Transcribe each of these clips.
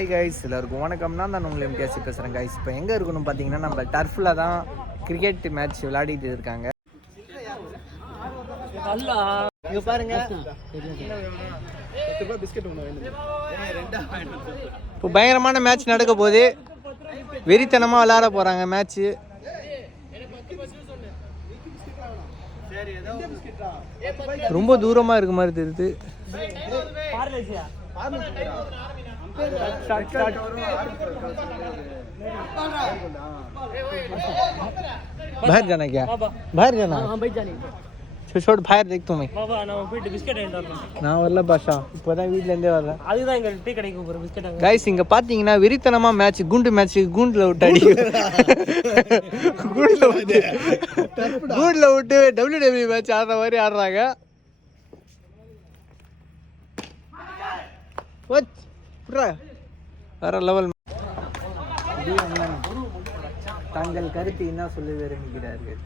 Hi guys எல்லாருக்கும் வணக்கம்னா நான் உங்களை எம்டிஎஸ்சி பேசுகிறேன் கைஸ் இப்போ எங்கே இருக்கணும் பார்த்தீங்கன்னா நம்ம டர்ஃபில் தான் கிரிக்கெட் மேட்ச் விளையாடிட்டு இருக்காங்க இங்க பாருங்க இப்போ பயங்கரமான மேட்ச் நடக்க போகுது வெறித்தனமாக விளையாட போகிறாங்க மேட்ச்சு ரொம்ப தூரமாக இருக்க மாதிரி தெரியுது बाहर जाना क्या बाहर जाना छोड़ छोड़ बाहर देख तुम्हें பாபா நான் போயிட்டு பிஸ்கட் வாங்கிட்டு வரணும் நான் வரல பாஷா இப்போதான் வீட்லேருந்தே வரேன் அதுதான் எங்க டீ கடைக்கு போகிற பிஸ்கட் அங்கே கைஸ் இங்க பாத்தீங்கன்னா வெறித்தனமா மேட்ச் குண்டு மேட்ச் குண்டுல விட்டு அடி குண்டுல விட்டு குண்டுல விட்டு டபிள்யூ டபிள்யூ மேட்ச் ஆடுற மாதிரி ஆடுறாங்க What? வேற லெவல் தங்கள் கருத்து என்ன சொல்ல விரும்புகிறார்கள்?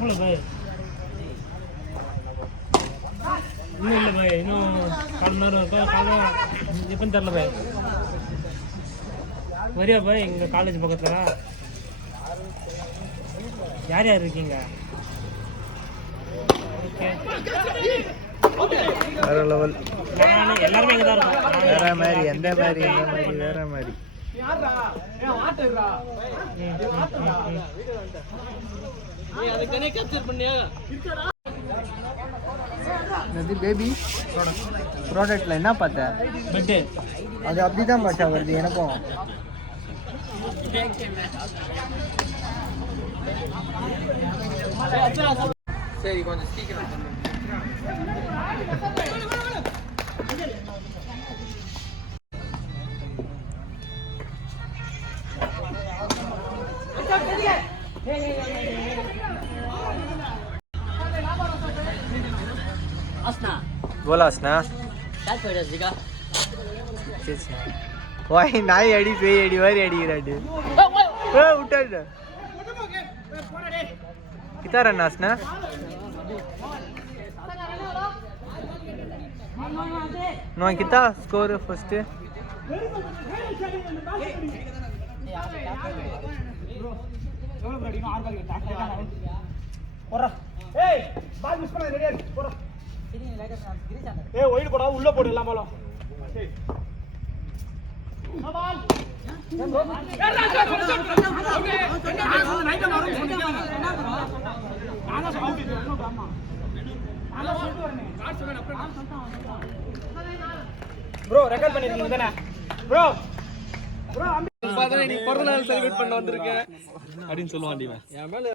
கருப்புல பாய் இன்னும் இல்லை பாய் இன்னும் கால் நேரம் இருக்கும் கால எப்பன்னு தெரில பாய் வரியா பாய் எங்கள் காலேஜ் பக்கத்தில்? யார் யார் இருக்கீங்க? வேற லெவல் எல்லாருமே இங்கே தான் இருக்கோம். வேற மாதிரி எந்த மாதிரி எந்த மாதிரி வேற மாதிரி? இது பேபி ப்ராடக்ட்ல என்ன பார்த்த? அது அப்படிதான் பாஷா வருது எனக்கும். சரி கொஞ்சம் சீக்கிரம் બોલા સ્ના வாய் நாய் அடி பேய் அடி மாதிரி அடிக்கிறாடு ஏ விட்டாடு கித்தார் அண்ணாஸ்னா நான் கித்தா ஸ்கோர் ஃபர்ஸ்ட் போறா ஏய் பால் மிஸ் பண்ணாத ரெடியா போறா ஒயிட் போடா உள்ள போடு எல்லாம் போலாம். ப்ரோ ரெக்கார்ட் பண்ணிருக்கீங்க தானே ப்ரோ ப்ரோ நீ பிறந்த நாள் செலிப்ரேட் பண்ண வந்திருக்கேன். அப்படின்னு சொல்லுவான் என் மேல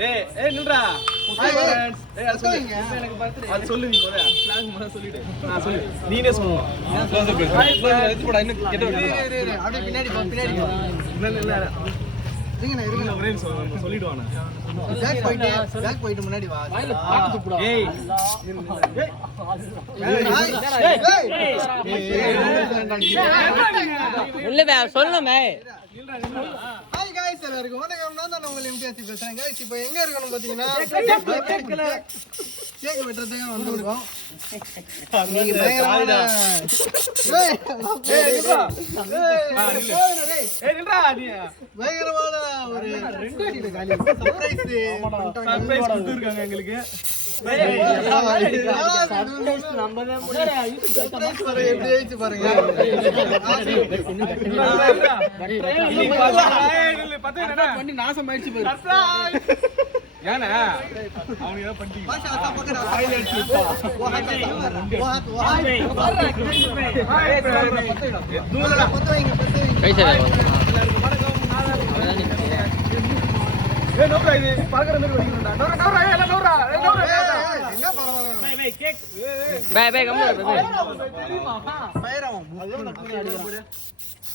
ஏய் நீ நீனே சொல்லு பின்னாடி போ பின்னாடி போ இல்ல இல்ல இருங்க இருங்க ஒரே நிமிஷம் நம்ம சொல்லிடுவானே பேக் போயிட்டு பேக் போயிட்டு முன்னாடி வா ஏய் சொல்லுமே ஹாய் गाइस எல்லாருக்கும் வணக்கம் நான் தான் உங்கள் எம்டிஎஸ்சி பேசுறேன் गाइस இப்போ எங்க இருக்கணும் பாத்தீங்கன்னா கேக் வெட்டுறதுக்கு வந்திருக்கோம் நீங்க பயங்கரமான ஏய், ஏய், நில்றா. ஏய், நில்றா நீ பயங்கரமான ஒரு சர்ப்ரைஸ் சர்ப்ரைஸ் கொடுத்துருக்காங்க எங்களுக்கு பண்ணி நாசம் ஆயிடுச்சு ஏன்னா அவனுக்கு ஏதோ நோரா பை பை கம்மு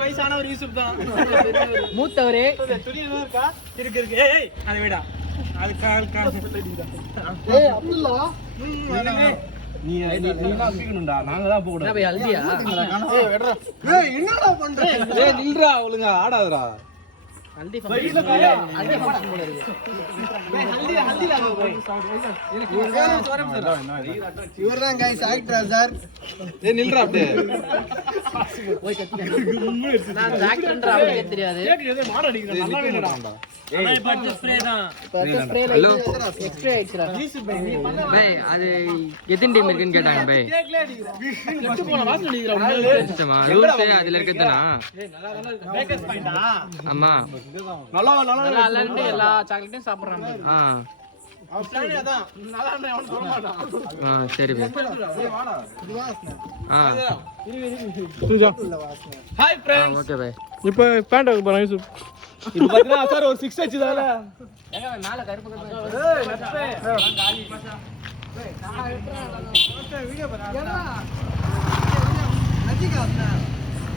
வயசானவர் யூசுப் தான் மூத்தவரே. துணி இருக்கா இருக்கு இருக்கு ஏய் ஏய் அதை விடா அது கால் கால் நீ நீ நீ தான் தூக்கணும்டா நாங்க தான் போக கூடாது பை ஹல்தியா ஏய் நில்றா ஒழுங்கா. ஆடாதடா. ஹல்தி வீட்ல போய். இவர்தான் guys actor சார். ஏய் நில்றா அப்படியே. நான் டாக்டர்ன்ற அவனுக்கே தெரியாது? கேக்கு எதோ மாடு அடிக்குது நல்லா வேணும்டா ஹலோ எக்ஸ்ட்ரா ஆயிடுச்சுடா. பை அது எத்தனை டீம் இருக்குன்னு கேட்டாங்க பை. கெட்டு போன வாசல் அடிக்குதுடா சுத்தமா ரூல்ஸ் அதுல இருக்குதுனா பேக்கர்ஸ் பாயிண்டா ஆமா. நல்லா எல்லா சாக்லேட்டையும் சாப்பிடுறாங்க. ஆ. ஆ சரி ஹாய் ஃப்ரெண்ட்ஸ் ஓகே பை இப்போ பேண்ட் வைக்க போறேன் யூசுப். இது பாத்தீங்கன்னா சார் ஒரு 6 அடிச்சதால எங்க மேல கருப்பு கருப்பு ஏய் நட்பே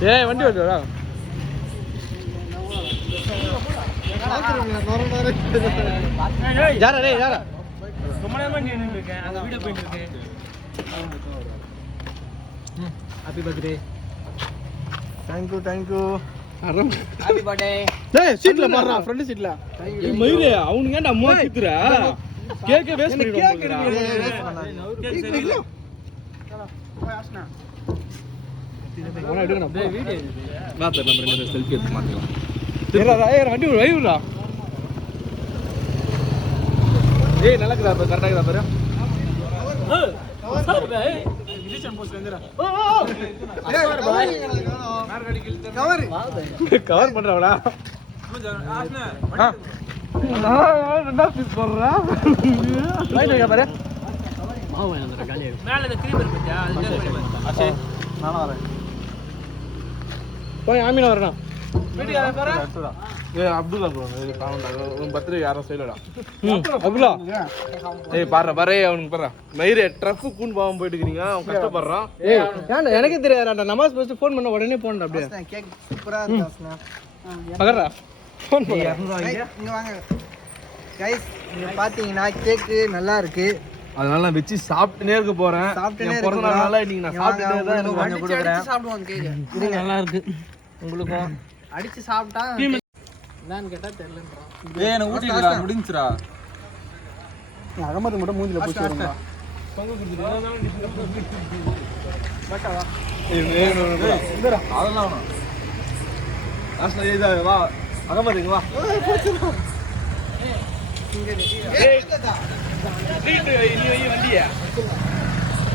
ஏய். வண்டி வருதுடா யாரா டேய் யாரா? ரொம்ப நேரமா நின்னு இருக்கேன் அங்க வீடியோ போயிட்டு இருக்கு happy birthday thank you thank you happy birthday டேய் சீட்ல மாறா ஃப்ரண்ட் சீட்ல ஏய் மயிரே அவனுக்கு ஏன்டா அம்மா குத்துற கேக்க. வேஸ்ட் பண்ணிடுவாங்க செல்ஃபி எடுத்து மாத்திக்கலாம். வண்டி வைவுடா ஏய் நல்லா இருக்குதா பாரு கரெக்டா இருக்குதா பாரு. கவர் பண்றவடா ரெண்டாவது பீஸ் போடுறா. லைட் வைக்க மேல இந்த கிரீம் இருக்கு பாத்தியா அது நானும் வரேன் போய் ஆமீனா வரணும் அப்துல்லா உன் பர்த்டே யாரும் செய்யலடா. அப்துல்லா ஏய் பாரு பாரு அவனுக்கு பாரு மயிரே ட்ரஃப் கூன் பாவம் போயிட்டு இருக்கீங்க. அவன் கஷ்டப்படுறான். ஏன்டா எனக்கே தெரியாதுடா. நமாஸ் ஃபர்ஸ்ட் ஃபோன் பண்ண உடனே போன்டா அப்படியே. கேக் சூப்பரா ஃபோன் பண்ணு. Guys, இங்க. வாங்க. கைஸ் இங்க பாத்தீங்கன்னா கேக்கு நல்லா இருக்கு. அதனால நான் வெச்சு சாப்பிட்டுனே இருக்க போறேன். சாப்பிட்டுனே பிறந்த நாளால இன்னைக்கு நான் சாப்பிட்டுட்டே தான் கொடுக்குறேன். சாப்பிடுவாங்க கேக்கு. இருங்க. நல்லா இருக்கு. உங்களுக்கும். அடிச்சு சாப்பிட்டா என்னன்னு கேட்டா தெரியலன்றான் ஏய் எனக்கு ஊட்டிடா முடிஞ்சுடா. அகமது மட்டும் மூஞ்சில பூச்சி வருங்க அதெல்லாம் வேணாம். லாஸ்ட்ல இதா வா. அகமது இங்க வா. நீ வண்டியா?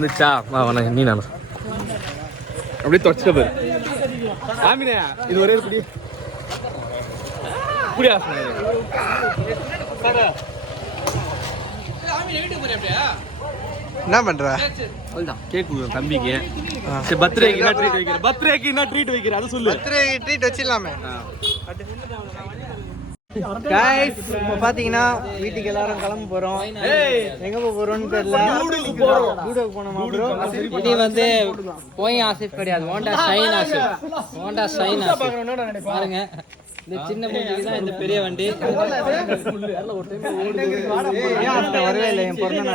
வந்துச்சா? வா வணக்கம் நீ நானும் அப்படியே தொடச்சிட்ட பாரு. ஆமினே இது ஒரே குடி. குடி ஆசனம் என்ன பண்ற? கேக் கொடுக்குறேன் தம்பிக்கு. சரி பர்த்டேக்கு என்ன ட்ரீட் வைக்கிறேன் பர்த்டேக்கு என்ன ட்ரீட் வைக்கிறேன் அதை சொல்லு. Birthday treat வச்சிடலாமே. கைஸ் இப்போ பார்த்தீங்கன்னா வீட்டுக்கு எல்லாரும் கிளம்ப போகிறோம் எங்கே போக போகிறோம்னு தெரியல. லூடோக்கு போனோமா ப்ரோ இது வந்து போய் ஆசிப் கிடையாது. ஹோண்டா ஆசிப் ஹோண்டா ஆசிப் பாருங்க. இந்த சின்ன மூஞ்சிக்கு தான் இந்த பெரிய வண்டி. வரவே இல்லை என் பிறந்த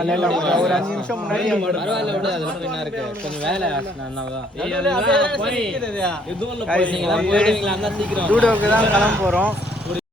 லேட்டாக போகுது? ஒரு அஞ்சு நிமிஷம் முன்னாடி பரவாயில்ல விடு அது என்ன இருக்கு? கொஞ்சம் வேலை தான் போயிடுவீங்களா? சீக்கிரம். தான் கிளம்ப போகிறோம்